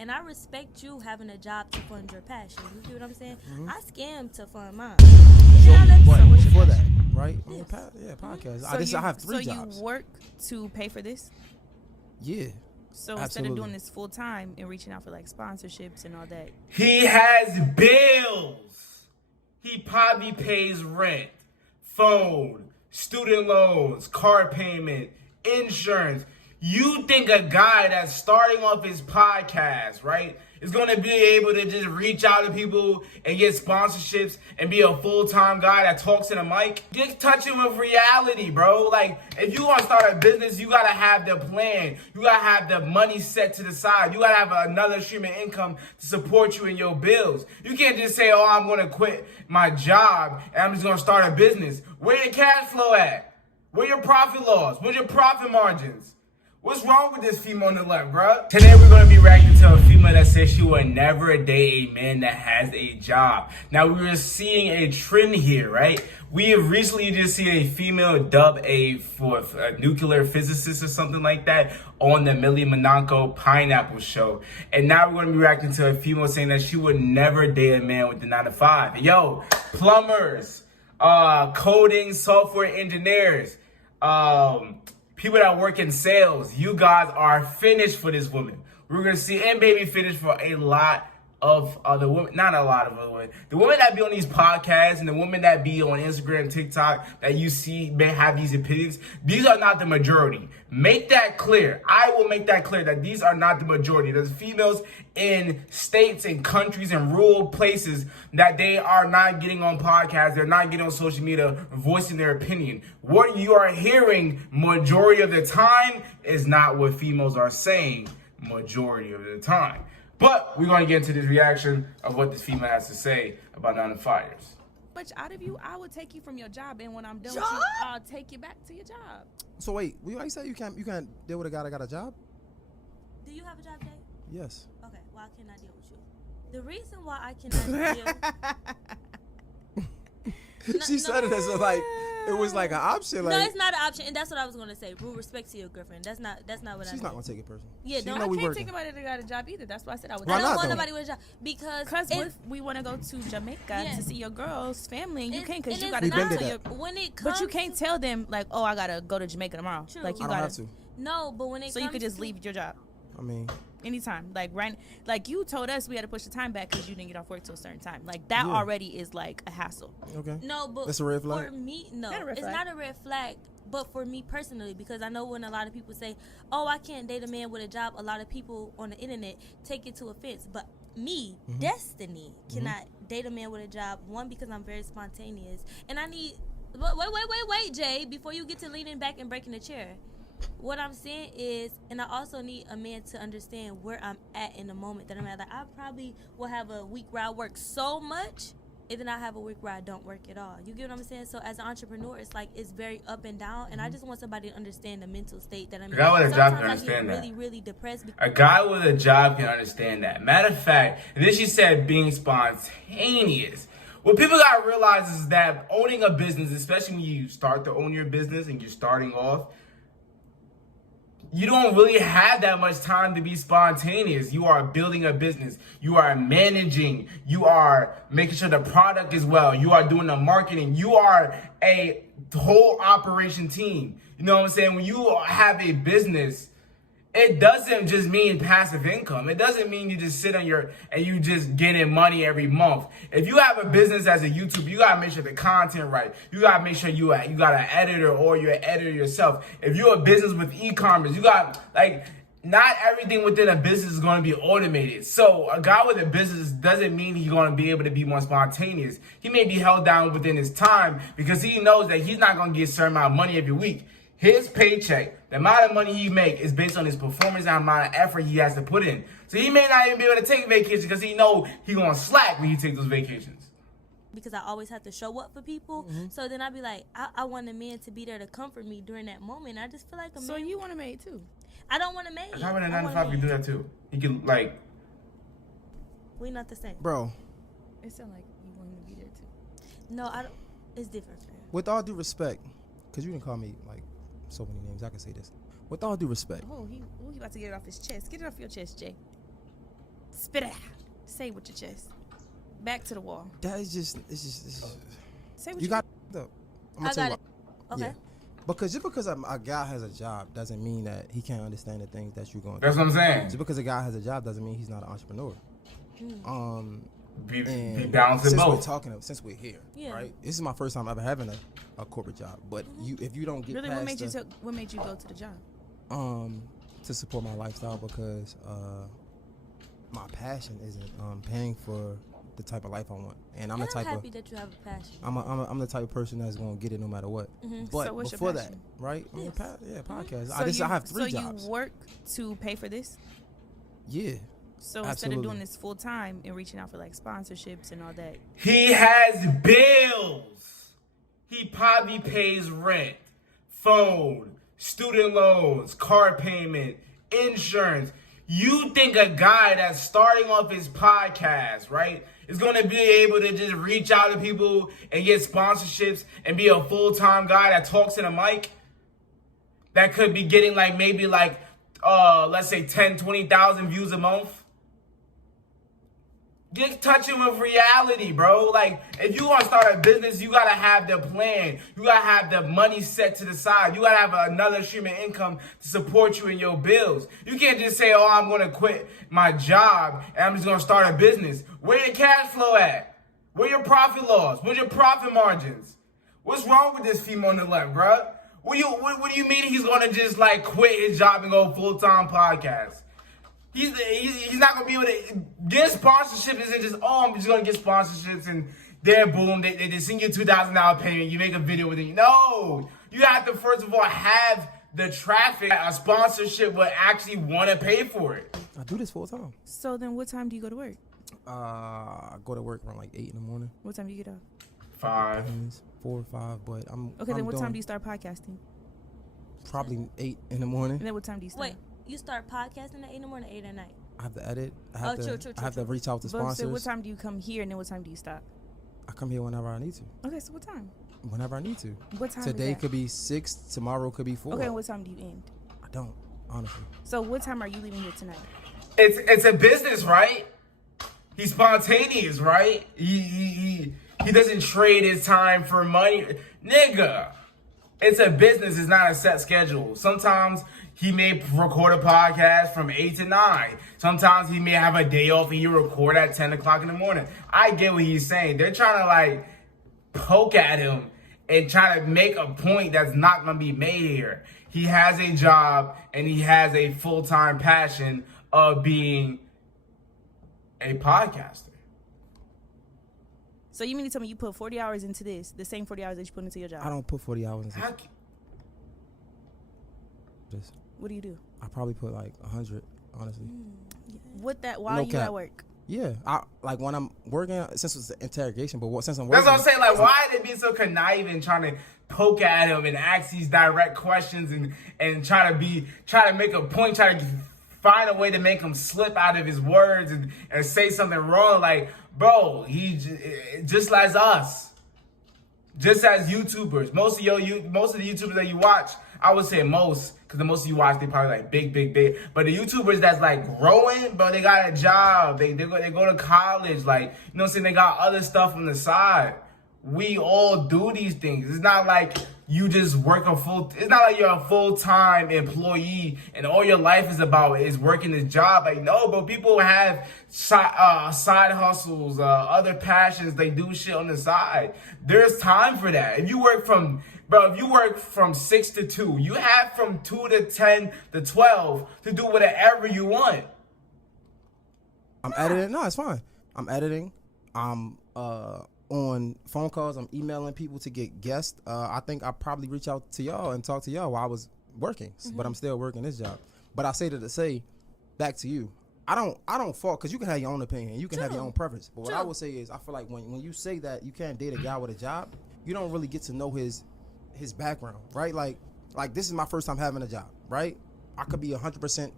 And I respect you having a job to fund your passion. You see what I'm saying? I scam to fund mine. Before that, right? Yes. Podcast. So I have 3 So jobs. you work to pay for this? Yeah. So Absolutely. instead of doing this full time and reaching out for like sponsorships and all that, He has bills. He probably pays rent, phone, student loans, car payment, insurance. You think a guy that's starting off his podcast, right, is going to be able to just reach out to people and get sponsorships and be a full-time guy that talks in a mic? Get touching with reality, bro. Like, if you want to start a business, you got to have the plan. You got to have the money set to the side. You got to have another stream of income to support you in your bills. You can't just say, oh, I'm going to quit my job and I'm just going to start a business. Where your cash flow at? Where your profit loss? Where's your profit margins? What's wrong with this female on the left, bro? Today we're going to be reacting to a female that says she will never date a man that has a job. Now, we were seeing a trend here, right? We have recently just seen a female dub a nuclear physicist or something like that on the Millionaire Pineapple show. And now we're going to be reacting to a female saying that she would never date a man with the 9 to 5. Yo, plumbers, coding, software engineers, people that work in sales, you guys are finished for this woman. We're going to see, and baby finished for a lot of other women. Not a lot of other women. The women that be on these podcasts and the women that be on Instagram, TikTok, that you see may have these opinions, these are not the majority. Make that clear. I will make that clear that these are not the majority. There's females in states and countries and rural places that they are not getting on podcasts. They're not getting on social media voicing their opinion. What you are hearing majority of the time is not what females are saying majority of the time. But we're going to get into this reaction of what this female has to say about 9 to 5ers. much out of you, I would take you from your job, and when I'm done with you, I'll take you back to your job. So wait, you say you can't deal with a guy that got a job? Do you have a job, Jay? Yes. Okay, why can't I deal with you? The reason why I cannot deal... She said it as a, like, it was like an option. Like, no, it's not an option, and that's what I was gonna say. Rule respect to your girlfriend. That's not what I mean. She's not gonna take it personally. Yeah, don't. I can't take anybody that got a job either. That's why I said I would. Why I don't not, want though? nobody with a job because what if we want to go to Jamaica to see your girl's family, and you can't because you got to We've been go to to your. that. When it comes, But you can't tell them like, oh, I gotta go to Jamaica tomorrow. True. Like you I don't gotta. have to. No, but when it So comes you could just to, leave your job I mean, anytime. Like right, like you told us we had to push the time back because you didn't get off work till a certain time. Like that already is like a hassle. okay. No, but That's a red flag? for me, no, Not a red it's flag. not a red flag. But for me personally, because I know when a lot of people say, "Oh, I can't date a man with a job," a lot of people on the internet take it to offense. But me, Destiny, cannot date a man with a job. One, because I'm very spontaneous, and I need. Wait, Jay, before you get to leaning back and breaking the chair. What I'm saying is, and I also need a man to understand where I'm at in the moment that I'm at. Like, I probably will have a week where I work so much, and then I have a week where I don't work at all. You get what I'm saying? So as an entrepreneur, it's like it's very up and down, and I just want somebody to understand the mental state that I'm in. A guy with a job can Sometimes I understand get that. really, really depressed. A guy with a job can understand that. Matter of fact, and then she said being spontaneous. What people gotta realize is that owning a business, especially when you start to own your business and you're starting off, you don't really have that much time to be spontaneous. You are building a business. You are managing. You are making sure the product is well. You are doing the marketing. You are a whole operation team. You know what I'm saying? When you have a business, it doesn't just mean passive income. It doesn't mean you just sit on and you just get in money every month. If you have a business as a YouTuber, you gotta make sure the content right. You gotta make sure you got an editor or you're an editor yourself. If you're a business with e-commerce, you got not everything within a business is gonna be automated. So a guy with a business doesn't mean he's gonna be able to be more spontaneous. He may be held down within his time because he knows that he's not gonna get a certain amount of money every week. His paycheck, the amount of money he make is based on his performance and the amount of effort he has to put in. So he may not even be able to take vacation because he know he gonna slack when he takes those vacations. Because I always have to show up for people. So then I'd be like, I want a man to be there to comfort me during that moment. I just feel like a man. So you want a maid too? I don't want a maid. How about a I 9 to want 5 a can do man. that too? He can We not the same. Bro, It sounds like you want him to be there too. No, I don't. It's different. Fam. with all due respect, because you didn't call me like so many names, I can say this. With all due respect, Oh, he about to get it off his chest. Get it off your chest, Jay. Spit it out. Say with your chest. Back to the wall. That is just. It's just. Say what You got. I'm I gonna tell got you it. why. Okay. Yeah. Because just because a guy has a job doesn't mean that he can't understand the things that you're going That's through. what I'm saying. Just because a guy has a job doesn't mean he's not an entrepreneur. Be And balancing since both. since we're here, Yeah. right? This is my first time ever having a corporate job. But if you don't get Really, past what made you go to the job? to support my lifestyle, because my passion isn't paying for the type of life I want, and I'm the type happy of that you have a passion. I'm the type of person that's gonna get it no matter what. But So what's your before that, passion? right? Podcast. So I have 3 jobs. So you work to pay for this? Yeah. So instead Absolutely. of doing this full time and reaching out for like sponsorships and all that, He has bills. He probably pays rent, phone, student loans, car payment, insurance. You think a guy that's starting off his podcast, right, is going to be able to just reach out to people and get sponsorships and be a full-time guy that talks in a mic? That could be getting like maybe like, let's say 10, 20,000 views a month? Get touching with reality, bro. Like, if you want to start a business, you got to have the plan. You got to have the money set to the side. You got to have another stream of income to support you in your bills. You can't just say, oh, I'm going to quit my job and I'm just going to start a business. Where your cash flow at? Where your profit loss? Where's your profit margins? What's wrong with this female on the left, bro? What do you mean he's going to just, like, quit his job and go full-time podcast? He's not gonna be able to get sponsorship. Isn't just I'm just gonna get sponsorships and there, boom, they send you $2,000 payment. You make a video with it. No, you have to first of all have the traffic. A sponsorship would actually want to pay for it. I do this full time. so then what time do you go to work? I go to work around like 8 in the morning. What time do you get off? 5. 4 or 5, but I'm Okay, then what time doing do you start podcasting? Probably 8 in the morning. And then what time do you start? Wait, you start podcasting at 8 in the morning, 8 at night. I have to edit. I have to True. reach out to But sponsors. so what time do you come here and then what time do you stop? I come here whenever I need to. Okay, so what time? Whenever I need to. What time Today is that? could be 6. Tomorrow could be 4. Okay, and what time do you end? I don't, honestly. So what time are you leaving here tonight? It's a business, right? He's spontaneous, right? He doesn't trade his time for money, nigga. It's a business. It's not a set schedule. Sometimes he may record a podcast from 8 to 9. Sometimes he may have a day off and he record at 10 o'clock in the morning. I get what he's saying. They're trying to like poke at him and try to make a point that's not going to be made here. He has a job and he has a full-time passion of being a podcaster. So you mean to tell me you put 40 hours into this, the same 40 hours that you put into your job? I don't put 40 hours into How this. What do you do? I probably put like 100, honestly. What that while No you cap. at work? Yeah, I like when I'm working, since it's an interrogation, but since I'm working. That's what I'm saying. Like, why are they being so conniving, trying to poke at him and ask these direct questions and try to make a point, try to find a way to make him slip out of his words and say something wrong? Like, bro, he just like us, just as YouTubers. Most of the YouTubers that you watch, I would say most, because the most of you watch, they probably like big. But the YouTubers that's like growing, bro, they got a job. They go to college. Like, you know what I'm saying? They got other stuff on the side. We all do these things. It's not like you just work it's not like you're a full-time employee and all your life is working this job. Like, no, but people have side hustles, other passions. They do shit on the side. There's time for that. If you work from 6 to 2, you have from 2 to 10 to 12 to do whatever you want. I'm editing. No, it's fine. I'm editing. I'm on phone calls. I'm emailing people to get guests. I think I probably reach out to y'all and talk to y'all while I was working, but I'm still working this job. But I say that to say, back to you, I don't fault, because you can have your own opinion, you can have your own preference. But what I would say is, I feel like when you say that you can't date a guy with a job, you don't really get to know his background, right? Like this is my first time having a job, right? I could be 100%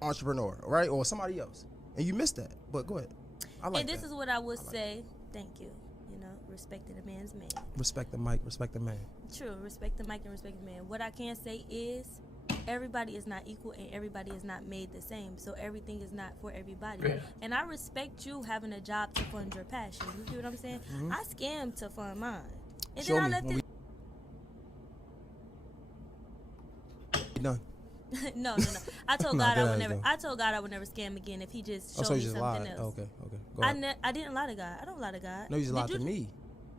entrepreneur, right? Or somebody else, and you missed that. But go ahead. I like And this that. is what I would say. Thank you. You know, respecting a man's man. Respect the mic, respect the man. True. Respect the mic and respect the man. What I can say is, everybody is not equal and everybody is not made the same. So everything is not for everybody. Yeah. And I respect you having a job to fund your passion. You get what I'm saying? I scammed to fund mine. And Show then I me left when it. we done. No. I told Nah, God that I would is never. though. I told God I would never scam again if He just Oh, showed so you me just something lied. else. Okay. Go ahead. I didn't lie to God. I don't lie to God. No, you just Did lied to me.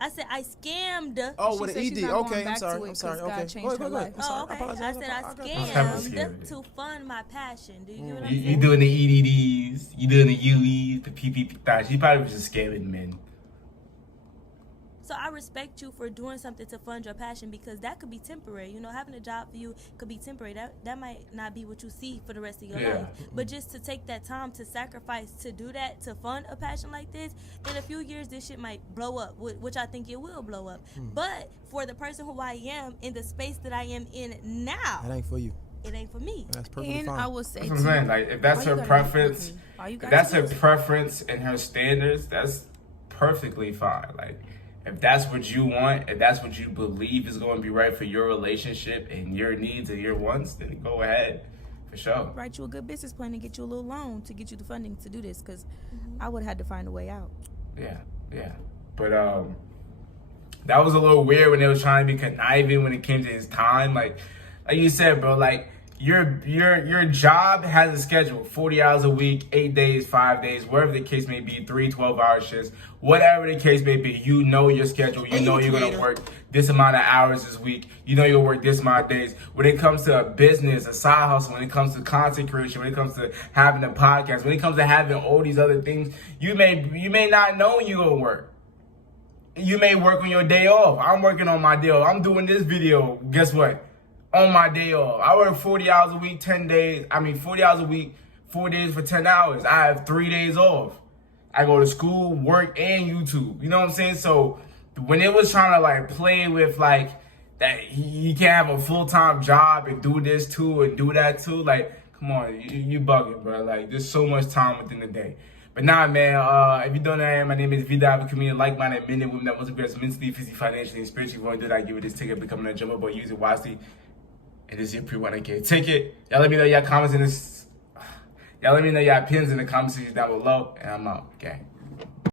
I said I scammed. Oh, She with said an she's ED. not going Okay, I'm back to sorry. it I'm sorry. 'cause God Okay. changed Go ahead. her life. I'm sorry. Oh, okay. apologize. I said I got you. scammed to fund my passion. Do you get what I'm You saying? doing the EDDs, you doing the UEs, the PPP thoughts. You probably was just scamming men. So I respect you for doing something to fund your passion because that could be temporary. You know, having a job for you could be temporary. That might not be what you see for the rest of your Yeah. life. But just to take that time to sacrifice to do that, to fund a passion like this, in a few years this shit might blow up, which I think it will blow up. But for the person who I am in the space that I am in now, That ain't for you. it ain't for me. That's perfectly And fine. I will say, That's what I'm saying. Like, if that's Why you her gotta preference, do that? Why you if gotta that's do her this? preference and her standards, that's perfectly fine. Like, if that's what you want, if that's what you believe is going to be right for your relationship and your needs and your wants, then go ahead, for sure. write you a good business plan and get you a little loan to get you the funding to do this, because I would have had to find a way out. Yeah. But that was a little weird when they was trying to be conniving when it came to his time. Like you said, bro, like your job has a schedule, 40 hours a week, 8 days, 5 days, wherever the case may be, 3 12-hour shifts, whatever the case may be. You know your schedule. You And know you a you're gonna creator. work this amount of hours this week. You know you'll work this amount of days. When it comes to a business, a side hustle, when it comes to content creation, when it comes to having a podcast, when it comes to having all these other things, you may not know when you're gonna work. You may work on your day off. I'm working on my day off. I'm doing this video. Guess what? On my day off. I work 40 hours a week, 40 hours a week, 4 days for 10 hours. I have 3 days off. I go to school, work, and YouTube. You know what I'm saying? So when it was trying to like play with like that he can't have a full-time job and do this too and do that too, like, come on, you bugging, bro. Like, there's so much time within the day. But nah, man, if you don't know, my name is vDunkk, a community like-minded men and women that want to progress mentally, physically, financially, and spiritually. If you want to do that, give it this ticket, becoming a jumbo boy, use it wisely. And this is your pre-100K ticket. Y'all let me know your comments in this. Y'all let me know your opinions in the comment section down below. And I'm out. Okay.